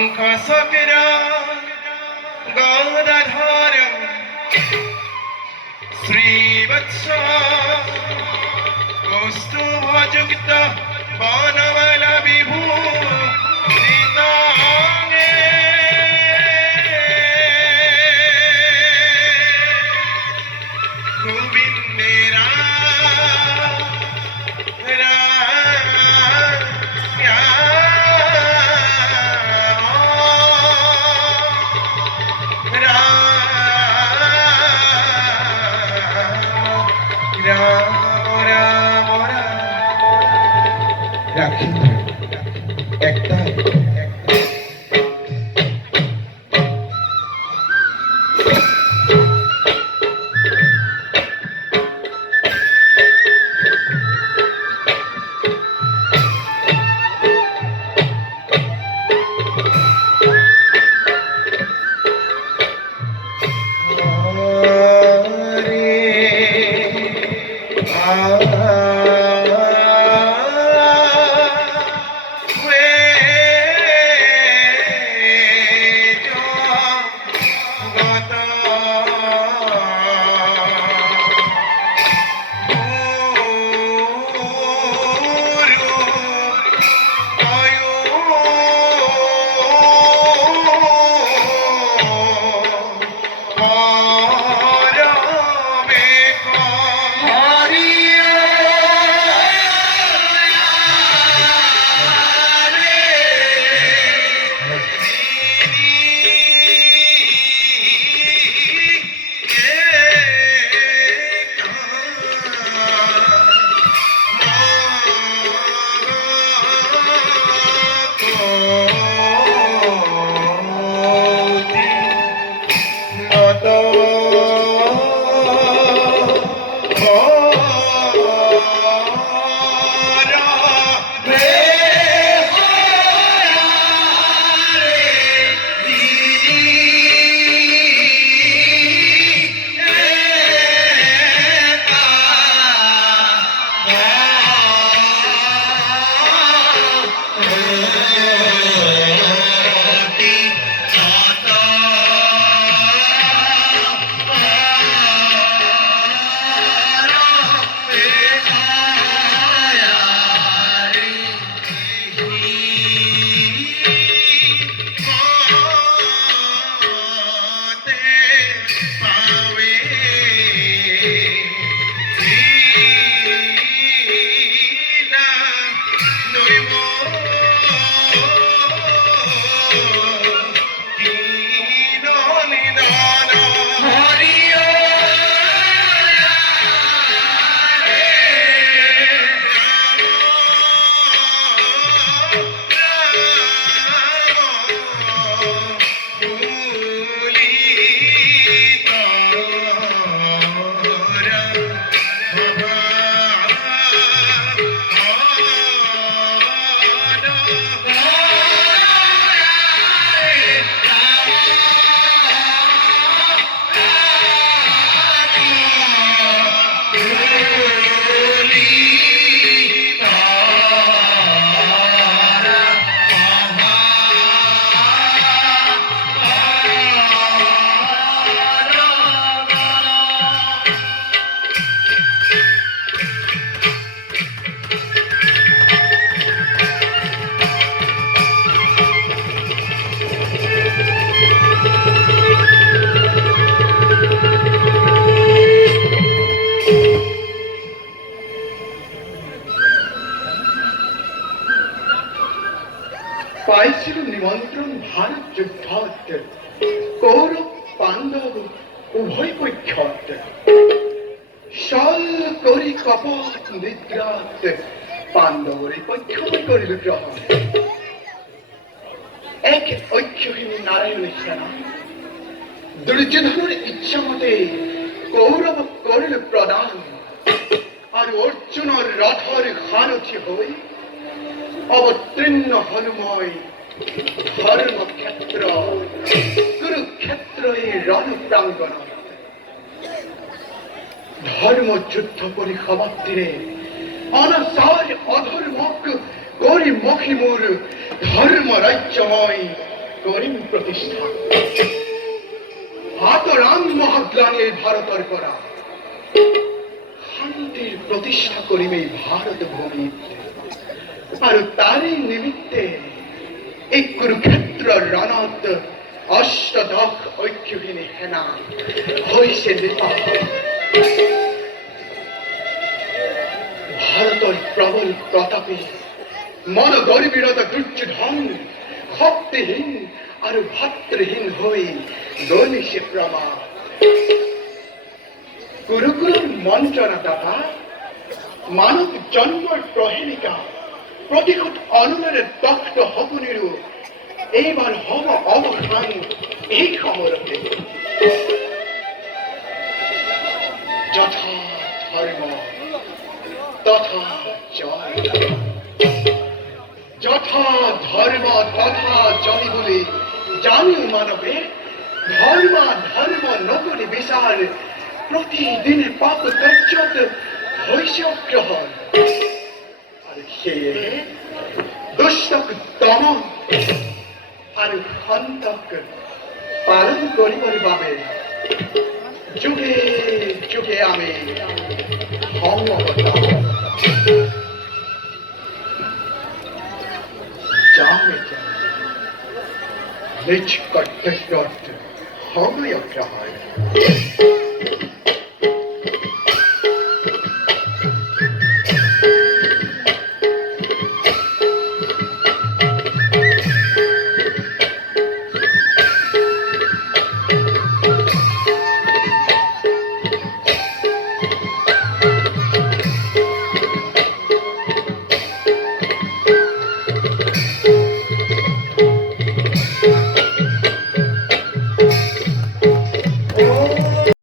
শঙ্খচক্র গদাধর শ্রীবৎস কৌস্তুভযুক্ত বনমাল বিভূ একটা পাইছিল নিমন্ত্রণ ভারত যুদ্ধাত কৌরব পাণ্ডব উভয় পক্ষত সল করি কপট নিদ্রাত পাণ্ডবরে পক্ষময় করিল গ্রহণ এক ঐক্যহীন নারায়ণের সেনা দুর্যোধনের ইচ্ছা মতে কৌরব করিল প্রদান আর অর্জুনের রথর সারথি হই অবতীর্ণ হনুময় ধর্মক্ষেত্র কুরুক্ষেত্র এই রণ প্রাঙ্গণ ধর্মযুদ্ধ করি খবর তীরে অনসার অধর্মক করি মখিমুর ধর্ম রাজ্যময় করিম প্রতিষ্ঠা আতরাম মহাগ্লানি এই ভারতর করা শান্তির প্রতিষ্ঠা করিম এই ভারত ভূমি আর তারই নিমিত্তে এই কুরুক্ষেত্র রণত অষ্টদশ ঐক্যহীনী সেনা হইছে নিপাত ভারতের প্রবল প্রতাপে মন গরিবীরত দুর্যোধন শক্তিহীন আর ভাতৃহীন হয়ে দৈনিশে প্রমাণ গুরুকুলের মন্ত্রণা দাতা মানব জন্মের প্রহেলিকা প্রতিশোধ অনলের দক্ষ হপনিরু এইবার হব অবসান এই সমরতে যথা ধর্ম তথা জয় যথা ধর্ম তথা জয় বলে জানিও মানবে ধর্ম ধর্ম নকরি বিচার প্রতিদিন পাপ কার্যত হইছে অগ্রহণ আর সে দুষ্টক দমন আর হন্তক পালন করিবার বাবে যুগে যুগে আমি জানে নিজ কর্তব্য হবে অগ্রহণ